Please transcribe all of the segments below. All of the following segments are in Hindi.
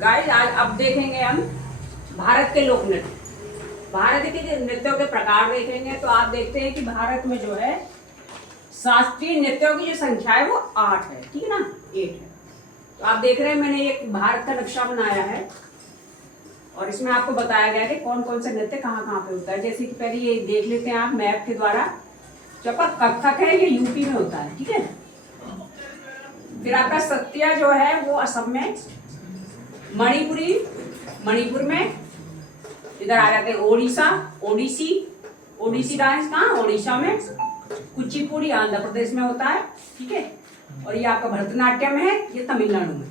गाइस आज अब देखेंगे हम भारत के लोक नृत्य। भारत के जो नृत्यों के प्रकार देखेंगे तो आप देखते हैं कि भारत में जो है शास्त्रीय नृत्यों की जो संख्या है वो 8 है, ठीक है ना, 8 है। तो आप देख रहे हैं मैंने एक भारत का नक्शा बनाया है और इसमें आपको बताया गया है कि कौन कौन सा नृत्य कहाँ कहाँ पे होता है। जैसे कि पहले ये देख लेते हैं आप मैप के द्वारा। जब कथक है ये यूपी में होता है, ठीक है। फिर आपका सत्या जो है वो असम में, मणिपुरी मणिपुर में, इधर आ जाते हैं ओडिशा, ओडिसी डांस कहाँ, ओडिशा में। कुचिपुड़ी आंध्र प्रदेश में होता है, ठीक है। और ये आपका भरतनाट्यम है, ये तमिलनाडु में।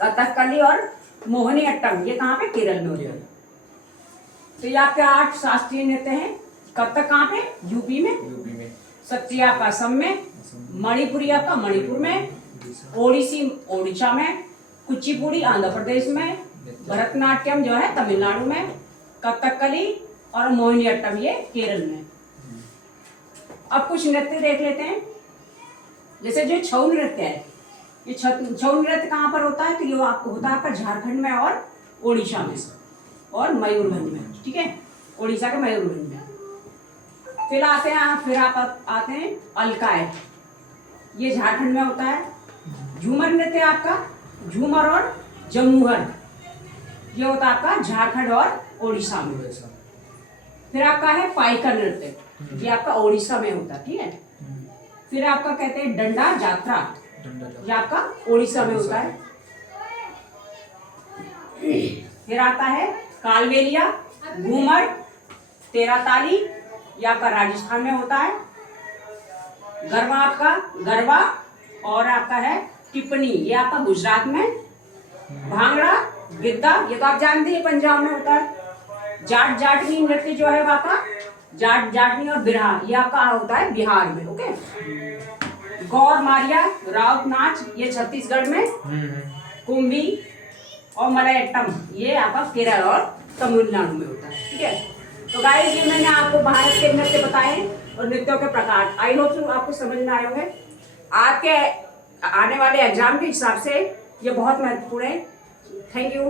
कथकली और मोहिनी अट्टम ये कहाँ पे, केरल में होता है। तो ये आपके 8 शास्त्रीय नृत्य हैं। कथक कहाँ पे, यूपी में। सत्रिया आपका असम में, मणिपुरी आपका मणिपुर में, ओडिसी ओडिशा में, कुचिपुड़ी आंध्र प्रदेश में, भरतनाट्यम जो है तमिलनाडु में, कथकली और मोहिनीअट्टम ये केरल में। अब कुछ नृत्य देख लेते हैं। जैसे जो छऊ नृत्य है, ये छऊ नृत्य कहाँ पर होता है, तो ये आपको होता है आपका झारखंड में और ओडिशा में और मयूरभंज में, ठीक है, ओडिशा के मयूरभंज में। फिर आप आते हैं अलकाय, ये झारखंड में होता है। झूमर नृत्य आपका, झूमर और जमुहर ये होता है आपका झारखंड और ओडिशा में। फिर आपका है पाइका नृत्य, ये आपका ओडिशा में होता है, ठीक है। फिर आपका कहते हैं डंडा जात्रा, ये आपका ओडिशा में होता है। फिर आता है कालबेलिया, घूमर, तेरा ताली, ये आपका राजस्थान में होता है। गरबा और आपका है टिप्पणी, ये आपका गुजरात में। भांगड़ा, गिद्दा ये तो आप जानते हैं पंजाब में होता है। जाटनी नृत्य जो है आपका जाटनी और बिरहा ये आपका होता है बिहार में, ओके। गौर मारिया, राउत नाच ये छत्तीसगढ़ में। कुंभी और मलयाट्टम ये आपका केरल और तमिलनाडु में होता है, ठीक है। तो गाइस ये मैंने आपको भारत के नृत्य बताए और नृत्यों के प्रकार। आई होप आपको समझ में आए होंगे। आपके आने वाले एग्जाम के हिसाब से ये बहुत महत्वपूर्ण है। Thank you.